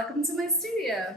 Welcome to my studio.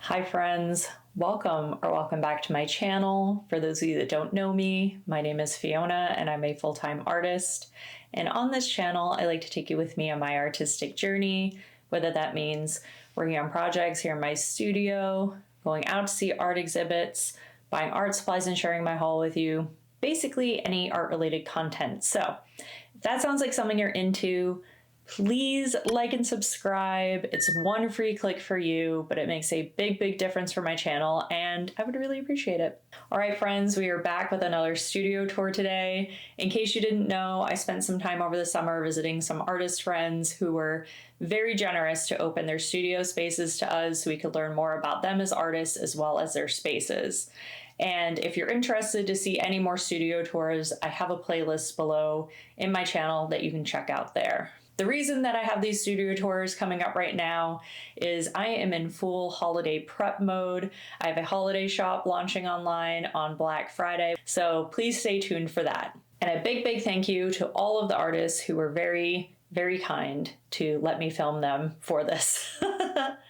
Hi friends, welcome back to my channel. For those of you that don't know me, my name is Fiona and I'm a full-time artist. And on this channel, I like to take you with me on my artistic journey, whether that means working on projects here in my studio, going out to see art exhibits, buying art supplies and sharing my haul with you, basically any art-related content. So if that sounds like something you're into, please like and subscribe. It's one free click for you, but it makes a big difference for my channel and I would really appreciate it. All right, friends, we are back with another studio tour today. In case you didn't know, I spent some time over the summer visiting some artist friends who were very generous to open their studio spaces to us so we could learn more about them as artists as well as their spaces. And if you're interested to see any more studio tours, I have a playlist below in my channel that you can check out there. The reason that I have these studio tours coming up right now is I am in full holiday prep mode. I have a holiday shop launching online on Black Friday, so please stay tuned for that. And a big thank you to all of the artists who were very kind to let me film them for this.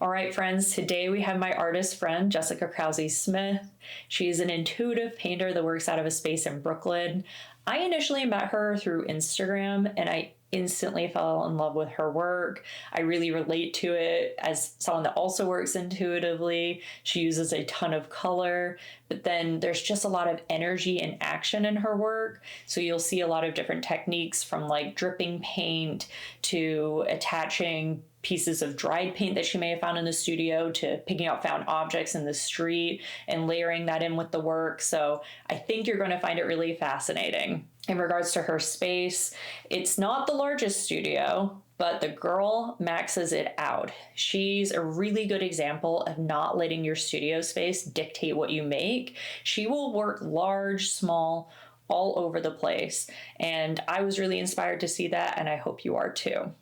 All right, friends, today we have my artist friend, Jessica Krause Smith. She's an intuitive painter that works out of a space in Brooklyn. I initially met her through Instagram and I instantly fell in love with her work. I really relate to it as someone that also works intuitively. She uses a ton of color, but then there's just a lot of energy and action in her work. So you'll see a lot of different techniques from like dripping paint to attaching pieces of dried paint that she may have found in the studio to picking up found objects in the street and layering that in with the work. So I think you're going to find it really fascinating. In regards to her space, it's not the largest studio, but the girl maxes it out. She's a really good example of not letting your studio space dictate what you make. She will work large, small, all over the place. And I was really inspired to see that, and I hope you are too.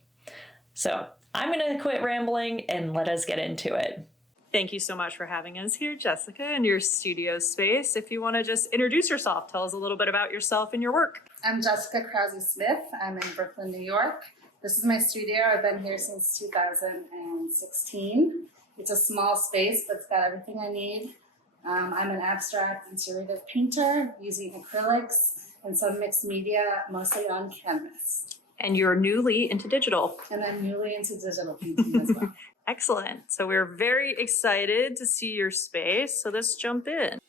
So I'm going to quit rambling and let us get into it. Thank you so much for having us here, Jessica, in your studio space. If you want to just introduce yourself, tell us a little bit about yourself and your work. I'm Jessica Krause Smith. I'm in Brooklyn, New York. This is my studio. I've been here since 2016. It's a small space, but it's got everything I need. I'm an abstract intuitive painter using acrylics and some mixed media, mostly on canvas. And you're newly into digital. And I'm newly into digital painting as well. Excellent. So we're very excited to see your space. So let's jump in.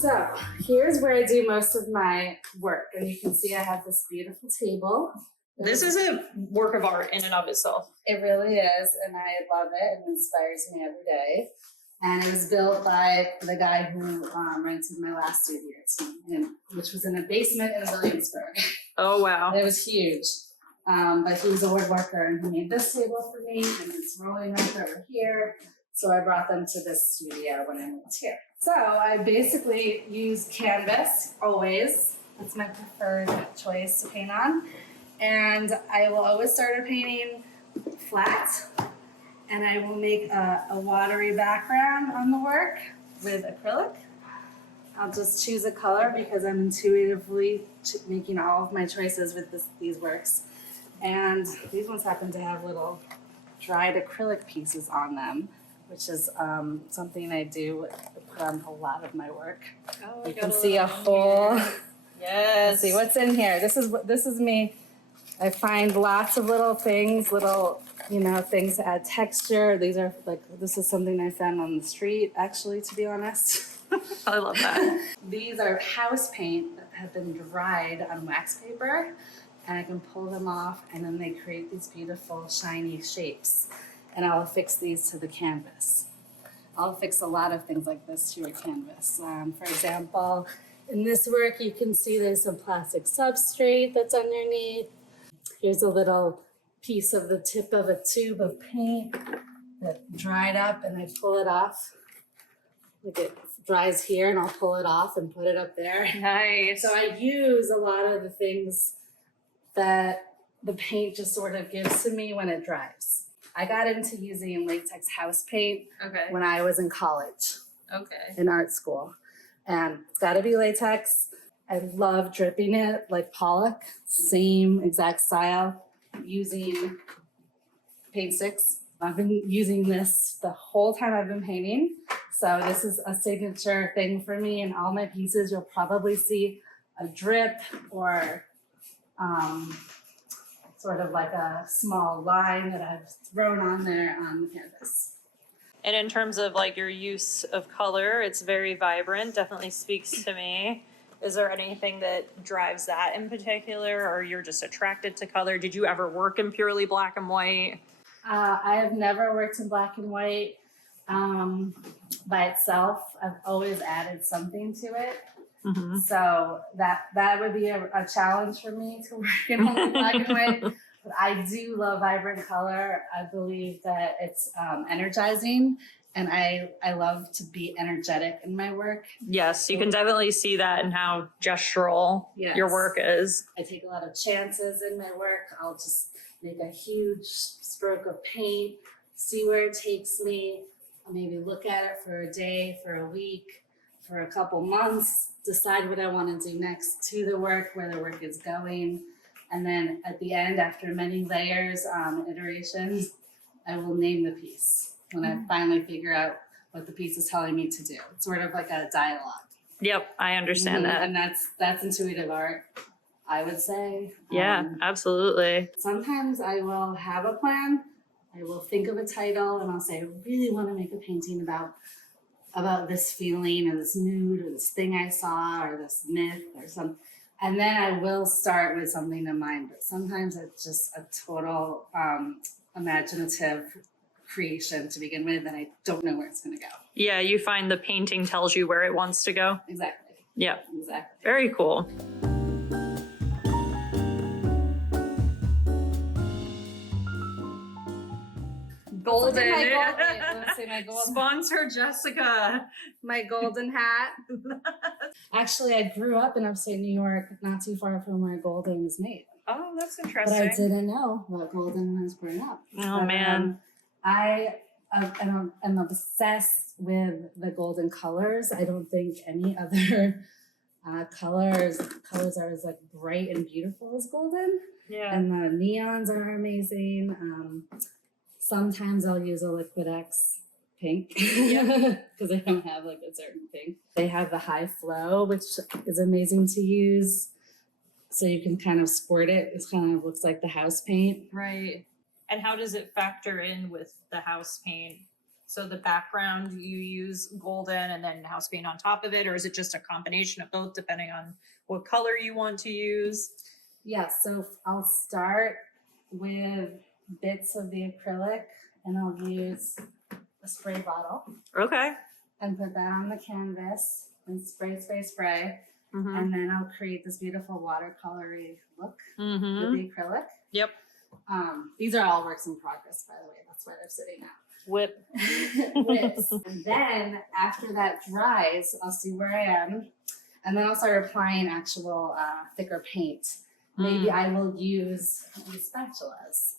So here's where I do most of my work. And you can see I have this beautiful table. This is a work of art in and of itself. It really is. And I love it. It inspires me every day. And it was built by the guy who rented my last studio to me, which was in a basement in Williamsburg. Oh, wow. It was huge. But he was a woodworker and he made this table for me and it's rolling up over here. So I brought them to this studio when I moved here. So I basically use canvas always. That's my preferred choice to paint on. And I will always start a painting flat. And I will make a watery background on the work with acrylic. I'll just choose a color because I'm intuitively making all of my choices with these works. And these ones happen to have little dried acrylic pieces on them, which is something I do put on a lot of my work. Oh, you can see a whole. Yes. Let's see what's in here. This is me. I find lots of little things, things to add texture. This is something I found on the street, actually, to be honest. I love that. These are house paint that have been dried on wax paper, and I can pull them off, and then they create these beautiful, shiny shapes. And I'll affix these to the canvas. I'll affix a lot of things like this to your canvas. For example, in this work, you can see there's some plastic substrate that's underneath. Here's a little piece of the tip of a tube of paint that dried up and I pull it off. Like it dries here and I'll pull it off and put it up there. Nice. So I use a lot of the things that the paint just sort of gives to me when it dries. I got into using latex house paint when I was in college, in art school. And it's got to be latex. I love dripping it like Pollock, same exact style, using paint sticks. I've been using this the whole time I've been painting. So this is a signature thing for me. In all my pieces, you'll probably see a drip or sort of like a small line that I've thrown on there on the canvas. And in terms of like your use of color, it's very vibrant, definitely speaks to me. Is there anything that drives that in particular, or you're just attracted to color? Did you ever work in purely black and white? I have never worked in black and white by itself. I've always added something to it. Mm-hmm. So that would be a challenge for me to work in only black and white. But I do love vibrant color. I believe that it's energizing, and I love to be energetic in my work. Yes, you can definitely see that in how gestural your work is. I take a lot of chances in my work. I'll just make a huge stroke of paint, see where it takes me. I'll maybe look at it for a day, for a week, for a couple months, decide what I want to do next to the work, where the work is going. And then at the end, after many layers, iterations, I will name the piece when I finally figure out what the piece is telling me to do. It's sort of like a dialogue. Yep, I understand that. And that's intuitive art, I would say. Yeah, absolutely. Sometimes I will have a plan. I will think of a title and I'll say, I really want to make a painting about this feeling or this mood or this thing I saw or this myth or something. And then I will start with something in mind. But sometimes it's just a total imaginative creation to begin with, and I don't know where it's going to go. Yeah, you find the painting tells you where it wants to go. Exactly. Yeah. Exactly. Very cool. Golden. Let's say my golden. Sponsor Jessica. My golden hat. Actually, I grew up in upstate New York, not too far from where Golden is made. Oh, that's But interesting. I didn't know what Golden was growing up. Oh, But, man. I am obsessed with the golden colors. I don't think any other colors are as like bright and beautiful as golden. Yeah. And the neons are amazing. Sometimes I'll use a Liquid X pink because I don't have like a certain pink. They have the high flow, which is amazing to use. So you can kind of squirt it. It kind of looks like the house paint. Right. And how does it factor in with the house paint? So the background, you use golden and then house paint on top of it, or is it just a combination of both depending on what color you want to use? Yeah, so I'll start with bits of the acrylic and I'll use a spray bottle Okay. and put that on the canvas and spray. Mm-hmm. And then I'll create this beautiful watercolory look Mm-hmm. with the acrylic. Yep. These are all works in progress, by the way. That's why they're sitting out. Whip. Whips. And then after that dries, I'll see where I am. And then I'll start applying actual thicker paint. Maybe I will use these spatulas.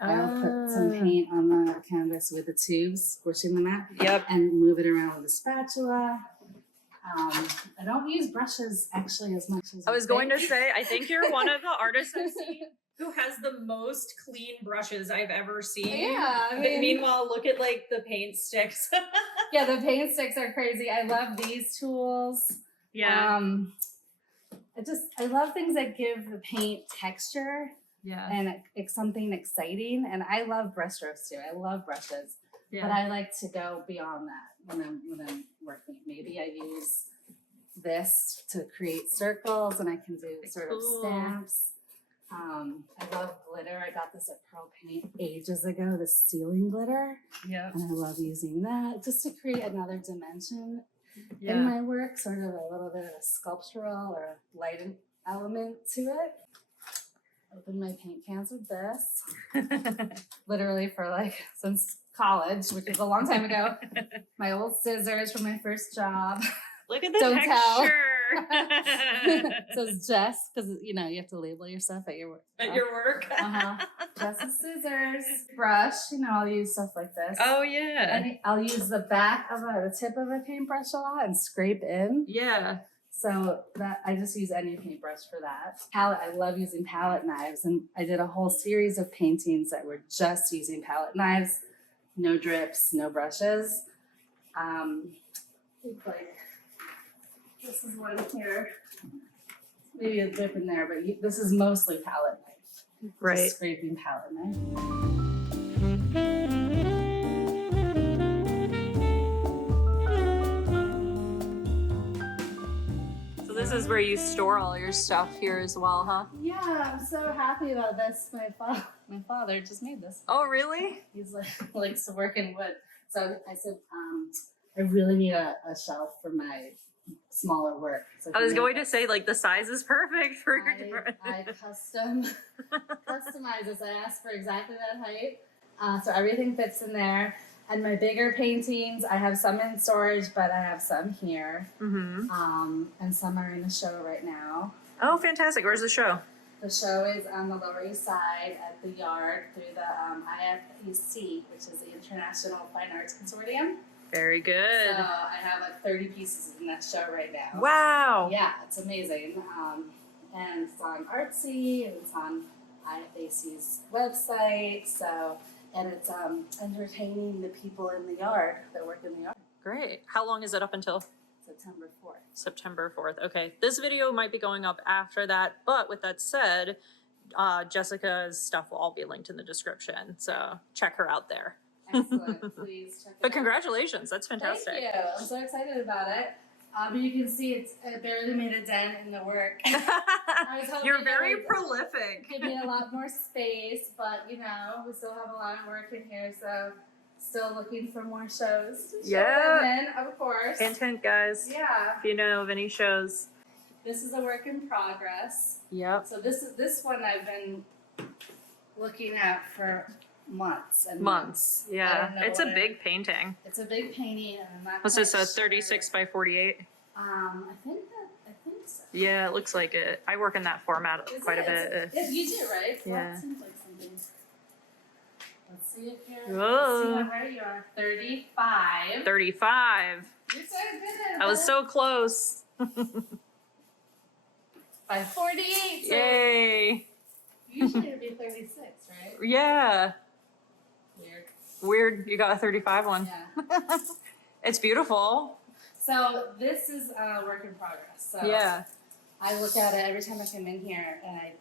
I'll put some paint on the canvas with the tubes, squishing them out. Yep. And move it around with a spatula. I don't use brushes actually as much as I was going to say, I think you're one of the artists I've seen who has the most clean brushes I've ever seen. Yeah, I But mean, meanwhile, look at like the paint sticks. yeah, the paint sticks are crazy. I love these tools. Yeah. I love things that give the paint texture Yeah. and it's something exciting. And I love brushstrokes too. I love brushes, but I like to go beyond that when I'm working. Maybe I use this to create circles, and I can do sort of stamps. I love glitter. I got this at Pearl Paint ages ago, the ceiling glitter. Yeah. And I love using that just to create another dimension in Yeah. my work, sort of a little bit of a sculptural or lighting element to it. Open my paint cans with this, literally for like since college, which is a long time ago. My old scissors from my first job. Look at the Don't tell. texture. It says Jess, because you know you have to label your stuff at your work. At your work? Jess's scissors, brush. You know, I'll use stuff like this. Oh, yeah. And I'll use the back of the tip of a paintbrush a lot and scrape in. Yeah. So that I just use any paintbrush for that. Palette, I love using palette knives, and I did a whole series of paintings that were just using palette knives, no drips, no brushes. Like this is one here, maybe a drip in there, but this is mostly palette knife. Right. Just scraping palette knife. This is where you store all your stuff here as well, huh? Yeah, I'm so happy about this. My father just made this. Oh, really? He's like likes to work in wood. So I said, I really need a shelf for my smaller work. So I was going to say, like, the size is perfect for your I customize this. I asked for exactly that height. So everything fits in there. And my bigger paintings, I have some in storage, but I have some here. Mm-hmm. And some are in the show right now. Oh, fantastic. Where's the show? The show is on the Lower East Side at the Yard through the IFPC, which is the International Fine Arts Consortium. Very good. So I have like 30 pieces in that show right now. Wow. Yeah, it's amazing. And it's on Artsy, and it's on IFAC's website. So, and it's entertaining the people in the yard that work in the yard. Great. How long is it up until? September 4th. September 4th. Okay. This video might be going up after that, but with that said, Jessica's stuff will all be linked in the description. So check her out there. Excellent. Please check it out. But congratulations. That's fantastic. Thank you. I'm so excited about it. But you can see it barely made a dent in the work. I was hoping You're very it would prolific. give me a lot more space, but you know, we still have a lot of work in here, so still looking for more shows to show them in, of course. Hint, hint, guys. Yeah. If you know of any shows. This is a work in progress. Yep. So this one I've been looking at for months and Months. I Yeah. don't know It's a what big painting. It's a big painting, and I'm not Was quite this a sure. 36 by 48? I think so. Yeah, it looks like it. I work in that format Is quite it? a bit. You do, right? Well, Yeah. it seems like something. Let's see it here. Whoa. Let's see how right you are. 35. 35. You're so good. I was so close. By 48. So Yay. usually it'd be 36, right? Yeah. Weird. Weird. You got a 35 one. Yeah. It's beautiful. So this is a work in progress. So Yeah. I look at it every time I come in here, and I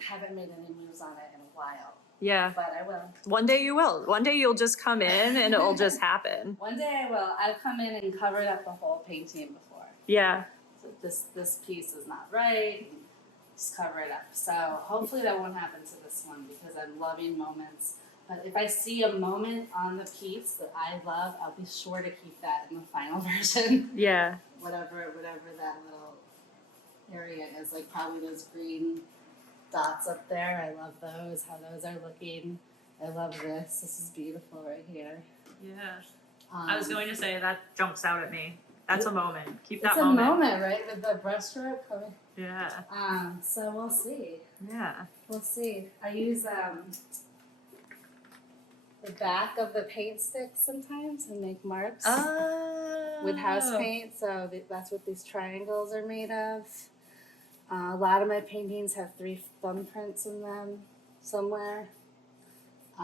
haven't made any moves on it in a while, Yeah. but I will. One day you will. One day you'll just come in and it'll just happen. One day I will. I've come in and covered up the whole painting before. Yeah. So this piece is not right. And just cover it up. So hopefully that won't happen to this one, because I'm loving moments. But if I see a moment on the piece that I love, I'll be sure to keep that in the final version. Yeah. whatever that little area is, like probably those green dots up there. I love those, how those are looking. I love this. This is beautiful right here. Yeah. I was going to say that jumps out at me. That's a moment. Keep It's that a moment. moment, right? With the brushstroke coming. Yeah. So we'll see. Yeah. We'll see. I use the back of the paint sticks sometimes and make marks with house paint. So that's what these triangles are made of. A lot of my paintings have 3 thumbprints in them somewhere.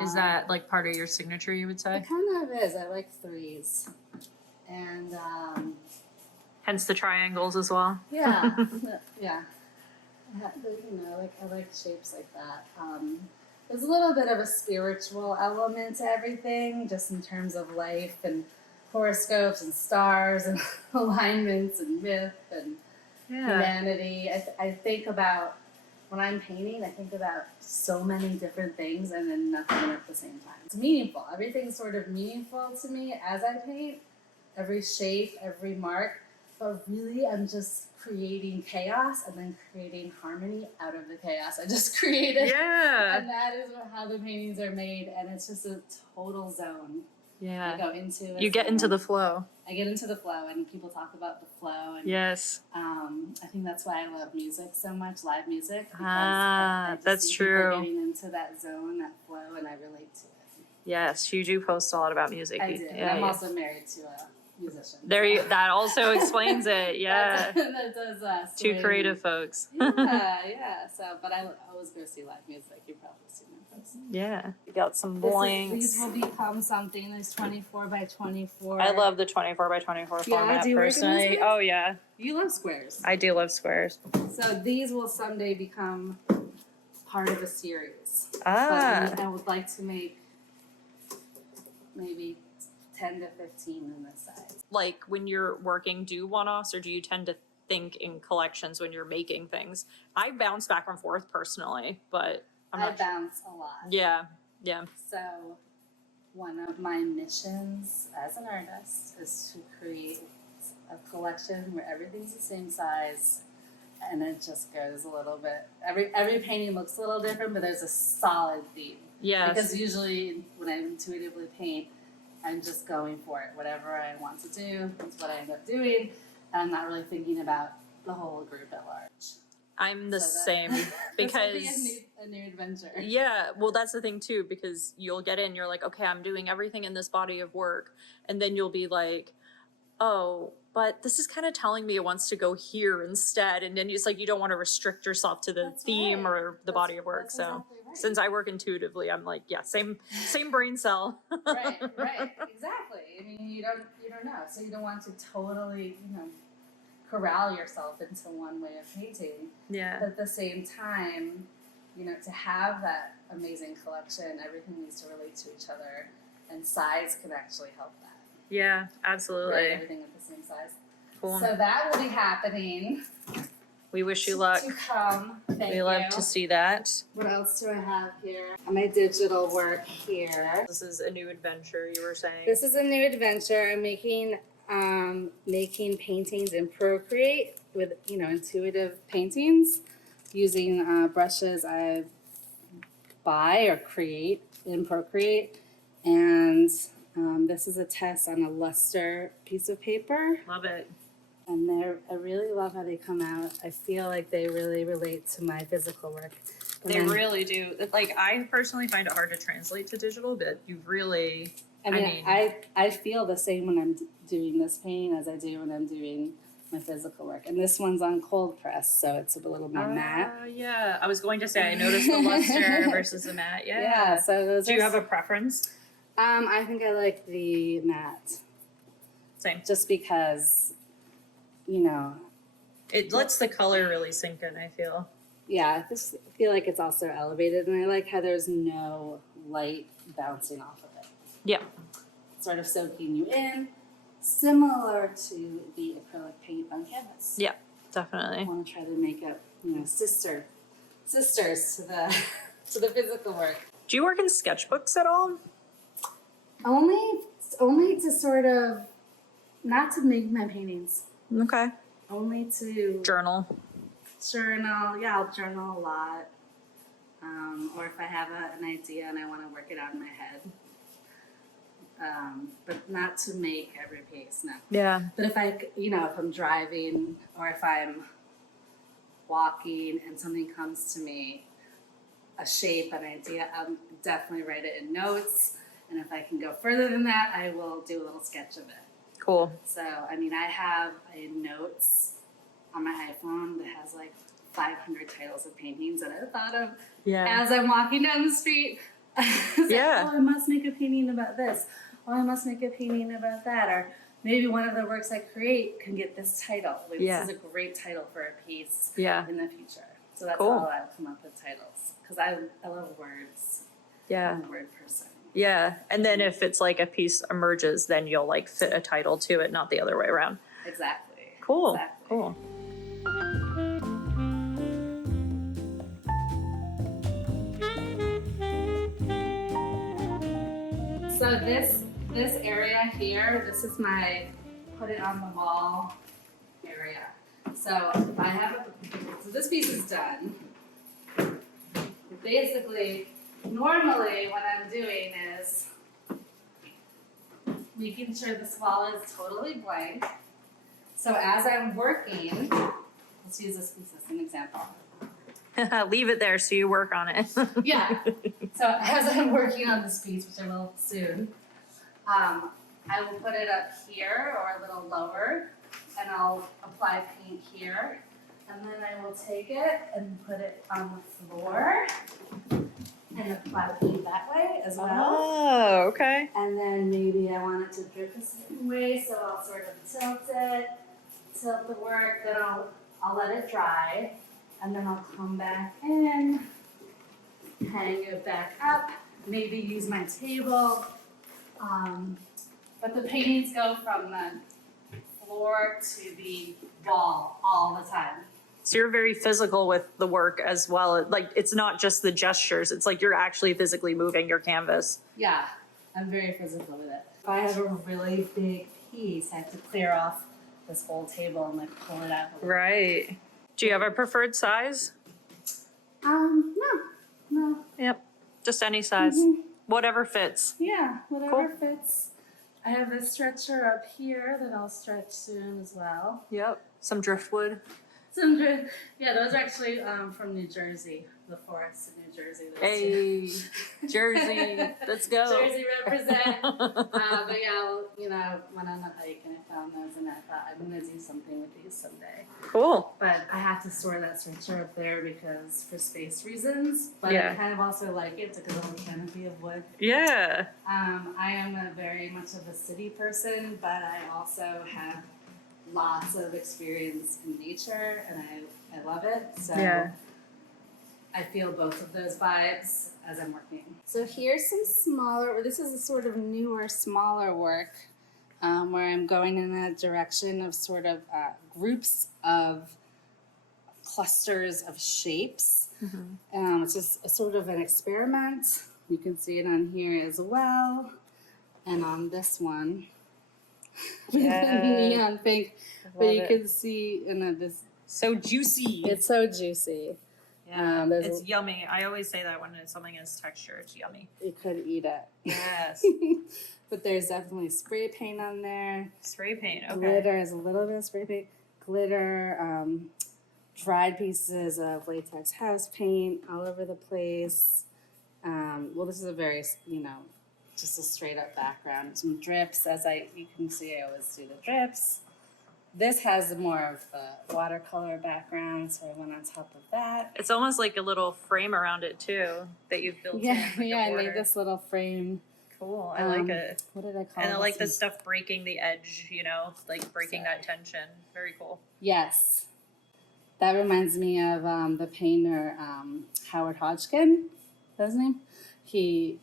Is that like part of your signature, you would say? It kind of is. I like 3s. And Hence the triangles as well. yeah, yeah. You know, I like shapes like that. There's a little bit of a spiritual element to everything, just in terms of life and horoscopes and stars and alignments and myth and humanity. I think about, when I'm painting, I think about so many different things and then nothing at the same time. It's meaningful. Everything's sort of meaningful to me as I paint. Every shape, every mark. But really, I'm just creating chaos and then creating harmony out of the chaos I just created. Yeah. And that is how the paintings are made. And it's just a total zone. Yeah. I go into it. You get into the flow. I get into the flow, and people talk about the flow. And, Yes. I think that's why I love music so much, live music. Because I just that's see true. people getting into that zone, that flow, and I relate to it. Yes, you do post a lot about music. I do. Yeah, and I'm also married to a musician. There you. That also explains it. Yeah. that does Two creative folks. yeah. So, but I always go see live music. You've probably seen my posts. Yeah. You got some These blanks. will become something. There's 24 by 24. I love the 24 by 24 format do you work in those personally. ones? Oh yeah, You love squares. I do love squares. So these will someday become part of a series. Ah. But I would like to make maybe 10 to 15 in this size. Like when you're working, do one-offs, or do you tend to think in collections when you're making things? I bounce back and forth personally, but I bounce a lot. Yeah, yeah. So one of my missions as an artist is to create a collection where everything's the same size and it just goes a little bit, every painting looks a little different, but there's a solid theme. Yes. Because usually when I intuitively paint, I'm just going for it. Whatever I want to do is what I end up doing. And I'm not really thinking about the whole group at large. I'm the same This will because be a new adventure. yeah, well that's the thing too, because you'll get in, you're like, okay, I'm doing everything in this body of work, and then you'll be like, oh, but this is kind of telling me it wants to go here instead, and then it's like you don't want to restrict yourself to the That's theme right. or the body of work. That's So exactly right. since I work intuitively, I'm like, yeah, same brain cell. right, exactly. I mean, you don't know, so you don't want to totally, corral yourself into one way of painting. Yeah. But at the same time, to have that amazing collection, everything needs to relate to each other, and size can actually help that. Yeah, absolutely. Right, everything at the same size. Cool. So that will be happening. We wish you luck. To come. Thank We you. love to see that. What else do I have here? My digital work here. This is a new adventure, you were saying. This is a new adventure. I'm making paintings in Procreate with intuitive paintings using brushes I buy or create in Procreate, and this is a test on a luster piece of paper. Love it. And I really love how they come out. I feel like they really relate to my physical work. They really do. Like, I personally find it hard to translate to digital, but you really... I feel the same when I'm doing this painting as I do when I'm doing my physical work. And this one's on cold press, so it's a little more matte. Yeah. I was going to say, I noticed the luster versus the matte. Yeah. Yeah, so those Do you have a preference? I think I like the matte. Same. Just because, It lets the color really sink in, I feel. Yeah, I just feel like it's also elevated, and I like how there's no light bouncing off of it. Yeah. Sort of soaking you in, similar to the acrylic paint on canvas. Yeah, definitely. I want to try to make up, sisters to the to the physical work. Do you work in sketchbooks at all? Only to sort of, not to make my paintings. Okay. Only to Journal. Yeah, I'll journal a lot. Or if I have an idea and I want to work it out in my head. But not to make every piece, no. Yeah. But if if I'm driving or if I'm walking and something comes to me, a shape, an idea, I'll definitely write it in notes. And if I can go further than that, I will do a little sketch of it. Cool. So, I have notes on my iPhone that has like 500 titles of paintings that I thought of as I'm walking down the street. I must make a painting about this. Oh, I must make a painting about that. Or maybe one of the works I create can get this title. This is a great title for a piece in the future. So that's how I come up with titles. Because I love words. Yeah. I'm a word person. Yeah. And then if it's like a piece emerges, then you'll like fit a title to it, not the other way around. Exactly. Cool. Exactly. Cool. So this area here, this is my put it on the wall area. So so this piece is done. Basically, normally what I'm doing is making sure this wall is totally blank. So as I'm working, let's use this piece as an example. Leave it there so you work on it. Yeah. So as I'm working on this piece, which I will soon, I will put it up here or a little lower, and I'll apply paint here. And then I will take it and put it on the floor and apply paint that way as well. Oh, okay. And then maybe I want it to drip a certain way, so I'll sort of tilt it, tilt the work, then I'll let it dry, and then I'll come back in, hang it back up, maybe use my table. But the paintings go from the floor to the wall all the time. So you're very physical with the work as well. Like, it's not just the gestures. It's like you're actually physically moving your canvas. Yeah, I'm very physical with it. If I have a really big piece, I have to clear off this whole table and like pull it out. Right. Do you have a preferred size? No. Yep. Just any size. Mhm. Whatever fits. Yeah, whatever fits. I have this stretcher up here that I'll stretch soon as well. Yep. Some driftwood. Some good. Yeah, those are actually from New Jersey, the forests in New Jersey. Hey, Jersey. Let's go. Jersey represent. But yeah, when on a hike and I found those and I thought I'm gonna do something with these someday. Cool. But I have to store that stretcher up there because for space reasons. But Yeah. I kind of also like it. It's like a little canopy of wood. Yeah. I am a very much of a city person, but I also have lots of experience in nature and I love it. So Yeah. I feel both of those vibes as I'm working. So here's some smaller, this is a sort of newer, smaller work where I'm going in that direction of sort of groups of clusters of shapes. It's just a sort of an experiment. You can see it on here as well. And on this one, Yeah. neon pink, but Love you it. can see this. So juicy. It's so juicy. Yeah, there's it's yummy. I always say that when something has texture, it's yummy. You could eat it. Yes. But there's definitely spray paint on there. Spray paint. Okay. Glitter is a little bit of spray paint. Glitter, dried pieces of latex house paint all over the place. Well, this is a very, just a straight up background. Some drips, you can see I always do the drips. This has more of the watercolor background, so I went on top of that. It's almost like a little frame around it too that you've built. Yeah, in, like a I border. made this little frame. Cool. I like it. What did I call it? And I like the stuff breaking the edge, like breaking that tension. Very cool. Yes. That reminds me of the painter Howard Hodgkin, that's his name. He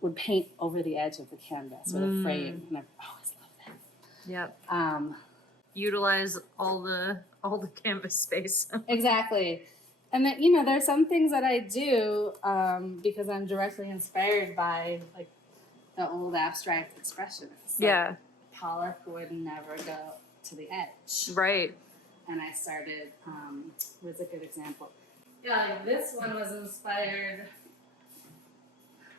would paint over the edge of the canvas with a frame, and I've always loved that. Yep. Utilize all the canvas space. Exactly. And then, there's some things that I do because I'm directly inspired by like the old abstract expressionists. Yeah. Pollock would never go to the edge. Right. And I started, what's a good example? Yeah, like this one was inspired.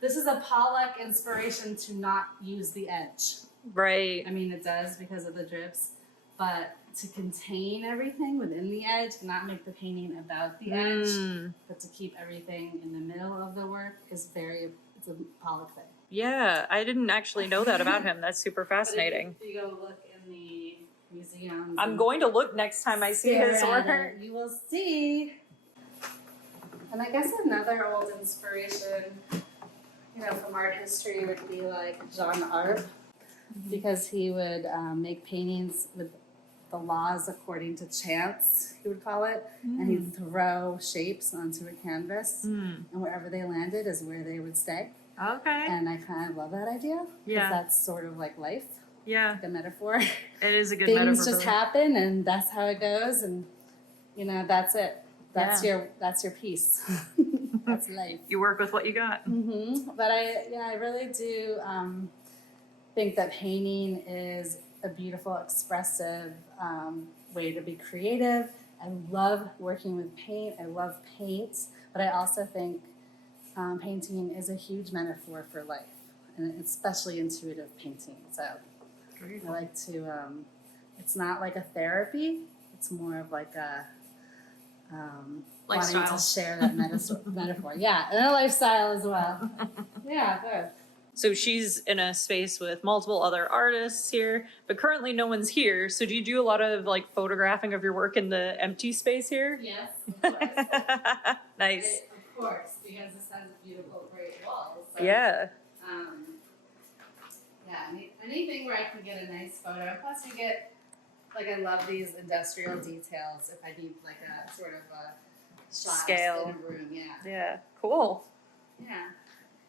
This is a Pollock inspiration to not use the edge. Right. I mean, it does because of the drips, but to contain everything within the edge, not make the painting about the edge, but to keep everything in the middle of the work is it's a Pollock thing. Yeah, I didn't actually know that about him. That's super fascinating. If you go look in the museums. I'm going to look next time I see his work. You will see. And I guess another old inspiration, from art history would be like Jean Arp, because he would make paintings with the laws according to chance, he would call it, and he'd throw shapes onto a canvas, and wherever they landed is where they would stay. Okay. And I kind of love that idea, because that's sort of like life, Yeah. like a metaphor. It is a good metaphor. Things just happen, and that's how it goes, and that's it. That's your piece. That's life. You work with what you got. But I really do think that painting is a beautiful, expressive way to be creative. I love working with paint. I love paint, but I also think painting is a huge metaphor for life. and especially intuitive painting. So I like to, it's not like a therapy, it's more of like a wanting to share that metaphor. Yeah, and a lifestyle as well. Yeah, good. So she's in a space with multiple other artists here, but currently no one's here. So do you do a lot of like photographing of your work in the empty space here? Yes, of course. Nice. Of course, because this has beautiful, great walls. So, Yeah. Yeah, anything where I can get a nice photo. Plus, you get, like, I love these industrial details if I need, like, a sort of a shot Scale. in a room. Yeah. Yeah. Cool. Yeah.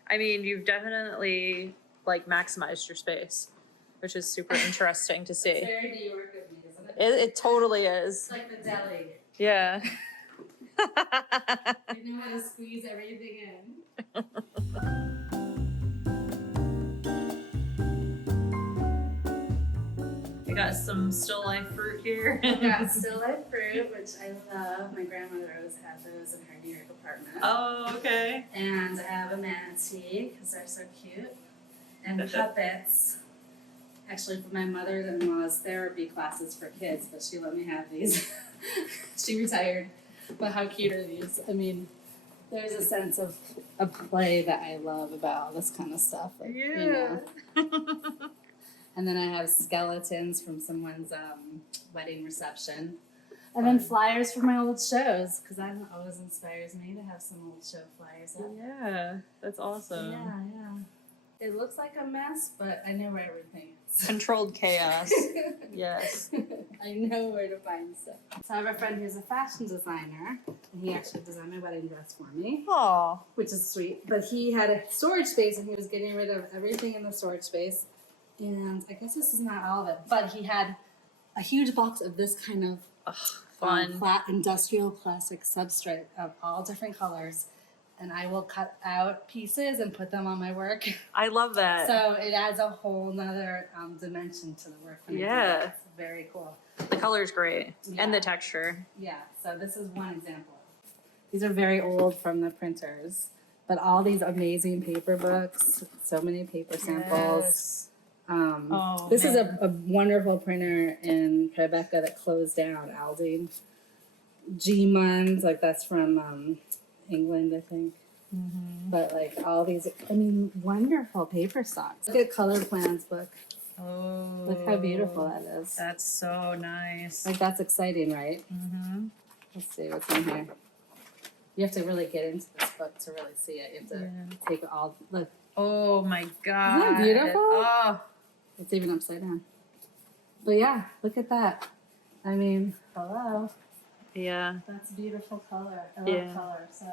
I mean, you've definitely like maximized your space, which is super interesting to see. It's very New York of me, isn't it? It totally is. It's like the deli. Yeah. You know how to squeeze everything in. I got some still life fruit here. I've got still life fruit, which I love. My grandmother always had those in her New York apartment. Oh, okay. And I have a manatee because they're so cute. And puppets. Actually, for my mother-in-law's therapy classes for kids, but she let me have these. She retired. But how cute are these? I mean, there's a sense of a play that I love about this kind of stuff. Like, Yeah. You know. And then I have skeletons from someone's wedding reception. And then flyers for my old shows, because that always inspires me to have some old show flyers up. Yeah, that's awesome. Yeah. It looks like a mess, but I know where everything is. Controlled chaos. Yes. I know where to find stuff. So I have a friend who's a fashion designer, and he actually designed my wedding dress for me, Oh. which is sweet. But he had a storage space, and he was getting rid of everything in the storage space. And I guess this is not all of it, but he had a huge box of this kind of Fun. flat industrial plastic substrate of all different colors. And I will cut out pieces and put them on my work. I love that. So it adds a whole nother dimension to the work. when I do Yeah. that. It's very cool. The color's great. Yeah. And the texture. Yeah, so this is one example. These are very old from the printers, but all these amazing paper books, so many paper samples. Yes. Oh, this is a wonderful printer in Tribeca that closed down, Aldine. G-Muns, like that's from England, I think. Mm-hmm. But like all these, I mean, wonderful paper stocks. Look at Color Plans book. Oh. Look how beautiful that is. That's so nice. Like that's exciting, right? Mm-hmm. Let's see what's in here. You have to really get into this book to really see it. You have to take all, look. Oh my God. Isn't that beautiful? Oh. It's even upside down. But yeah, look at that. I mean, hello. Yeah. That's a beautiful color. I love color. So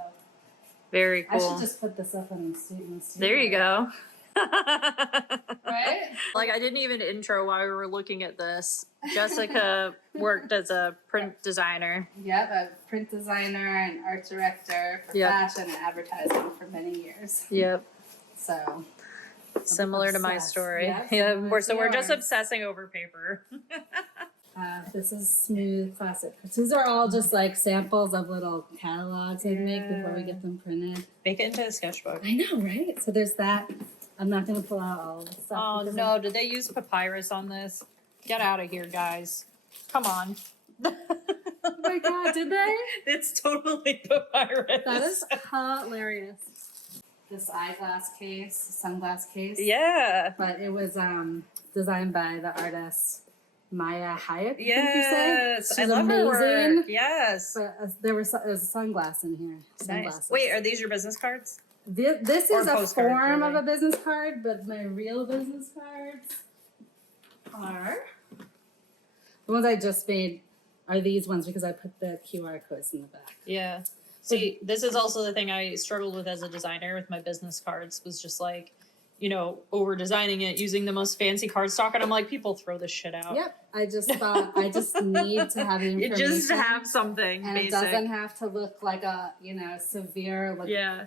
Very cool. I should just put this up in the studio. There you go. Right? Like I didn't even intro while we were looking at this. Jessica worked as a print designer. Yep, a print designer and art director for fashion and advertising for many years. Yep. So similar to my obsessed. story. Yes, Yeah. similar We're to just yours. obsessing over paper. This is smooth plastic. These are all just like samples of little catalogs I make before we get them printed. Make it into a sketchbook. I know, right? So there's that. I'm not going to pull out all the stuff. Oh because no, did they use papyrus on this? Get out of here, guys. Come on. Oh my God, did they? It's totally papyrus. That is hilarious. This eyeglass case, sunglass case. Yeah. But it was designed by the artist Maya Hayek. Yes. I She's love her amazing. work. Yes. But there was a sunglass in here. Nice. Sunglasses. Wait, are these your business cards? This Or is a postcards, form of really. a business card, but my real business cards are the ones I just made. Are these ones because I put the QR codes in the back. Yeah. See, this is also the thing I struggled with as a designer with my business cards was just like, over designing it, using the most fancy cardstock. And I'm like, people throw this shit out. Yep. I just thought I just need to have the You information. just have something and basic. it doesn't have to look like a, severe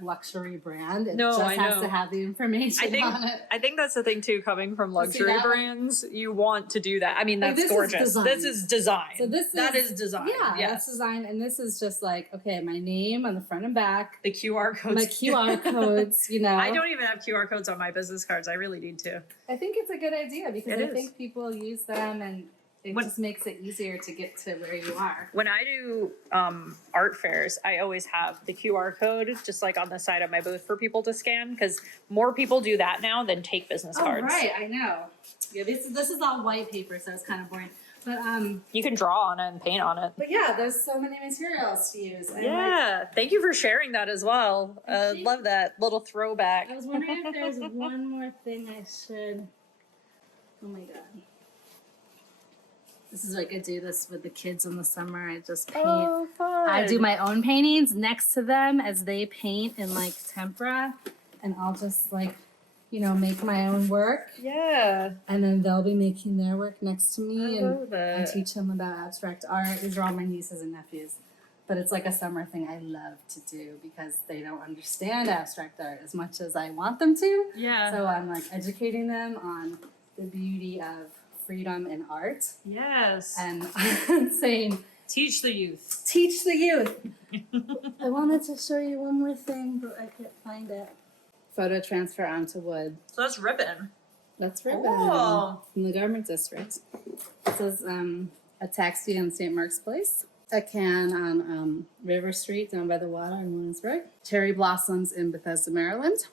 luxury brand. It just has to have the information on it. I think that's the thing too, coming from luxury brands, you want to do that. I mean, that's this gorgeous. This is design. So that is design. Yeah, that's design. And this is just like, okay, my name on the front and back. The QR codes. My QR codes, I don't even have QR codes on my business cards. I really need to. I think it's a good idea because I think people use them and it just makes it easier to get to where you are. When I do art fairs, I always have the QR code just like on the side of my booth for people to scan because more people do that now than take business cards. Right, I know. Yeah, this is all white paper, so it's kind of boring. But you can draw on it and paint on it. But yeah, there's so many materials to use. And thank you for sharing that as well. Love that little throwback. I was wondering if there's one more thing I should. Oh my god. This is like I do this with the kids in the summer. I just paint. Oh, fun. I do my own paintings next to them as they paint in like tempera, and I'll just like, make my own work. Yeah. And then they'll be making their work next to me, and I teach them about abstract art. These are all my nieces and nephews. But it's like a summer thing I love to do because they don't understand abstract art as much as I want them to. Yeah. So I'm like educating them on the beauty of freedom in art. Yes. And saying, teach the youth. Teach the youth. I wanted to show you one more thing, but I can't find it. Photo transfer onto wood. So that's ribbon. That's ribbon. Oh. From the Garment District. It says a taxi on St. Mark's Place. A can on River Street down by the water in Williamsburg. Cherry blossoms in Bethesda, Maryland.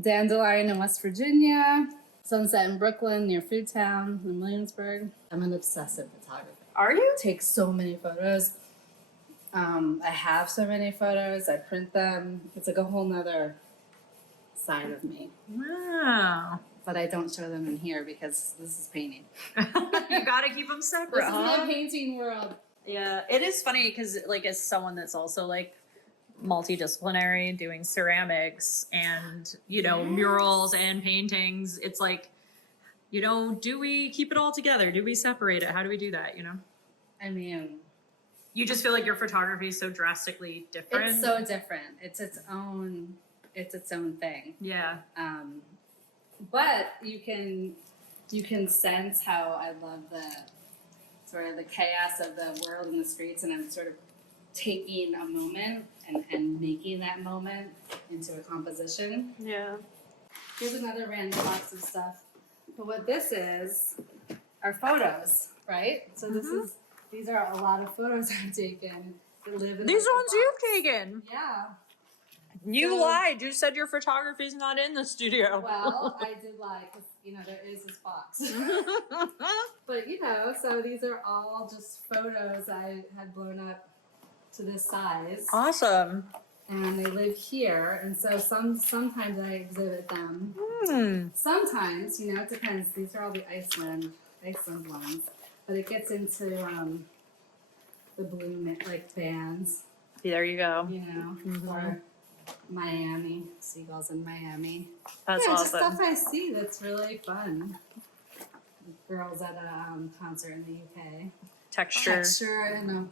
Dandelion in West Virginia. Sunset in Brooklyn near Foodtown in Williamsburg. I'm an obsessive photographer. Are you? Take so many photos. I have so many photos. I print them. It's like a whole nother side of me. Wow. But I don't show them in here because this is painting. You gotta keep them separate. This is my painting world. Yeah, it is funny because like as someone that's also like multidisciplinary, doing ceramics and murals and paintings, it's like, do we keep it all together? Do we separate it? How do we do that? I mean, you just feel like your photography is so drastically different. It's so different. It's its own thing. Yeah. But you can sense how I love the sort of the chaos of the world and the streets, and I'm sort of taking a moment and making that moment into a composition. Yeah. Here's another random box of stuff. But what this is are photos, right? So these are a lot of photos I've taken that live in these like ones you've taken. Yeah. You lied. You said your photography's not in the studio. Well, I did lie because, there is this box. But, so these are all just photos I had blown up to this size. Awesome. And they live here. And so sometimes I exhibit them. Sometimes, it depends. These are all the Iceland ones. But it gets into the blue, bands. There you go. Or Miami, seagulls in Miami. That's awesome. awesome. Just stuff I see that's really fun. Girls at a concert in the UK. Texture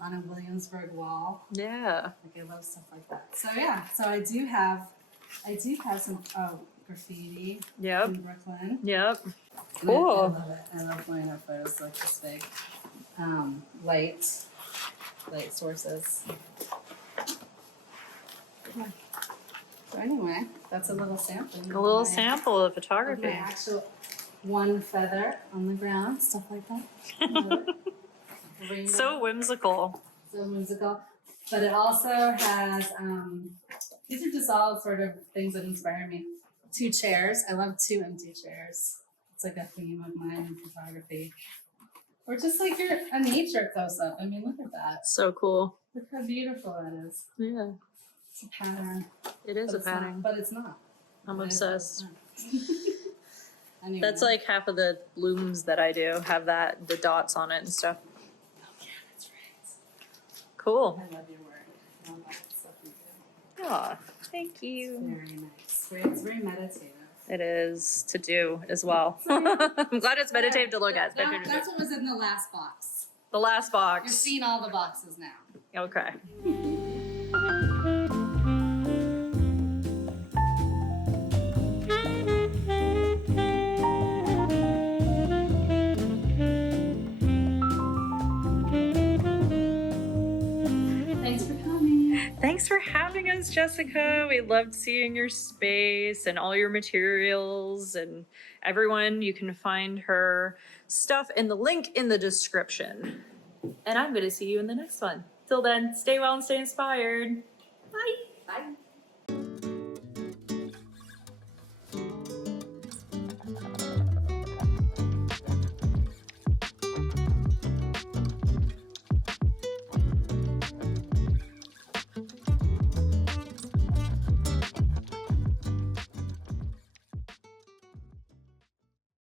on a Williamsburg wall. Yeah. Like I love stuff like that. So yeah, so I do have some graffiti. Yep. In Brooklyn. Yep. And Cool. I love it. I love blowing up photos like this big. Light sources. So anyway, that's a little sample. A little sample of Of photography. my actual one feather on the ground, stuff like that. Rainbow. So whimsical. So whimsical. But it also has, these are just all sort of things that inspire me. 2 chairs. I love 2 empty chairs. It's like a theme of mine in photography. Or just like a nature close-up. I mean, look at that. So cool. Look how beautiful that is. Yeah. It's a pattern. It is a pattern. But it's not. I'm obsessed. Anyway. That's like half of the blooms that I do have the dots on it and stuff. Oh yeah, that's right. Cool. I love your work. I love that stuff you do. Aw, thank you. It's very nice. It's very meditative. it is to do as well. I'm glad it's meditative to look at. That's what was in the last box. The last You're box. seeing all the boxes now. Okay. Thanks for coming. Thanks for having us, Jessica. We loved seeing your space and all your materials. And everyone, you can find her stuff in the link in the description. And I'm going to see you in the next one. Till then, stay well and stay inspired. Bye. Bye.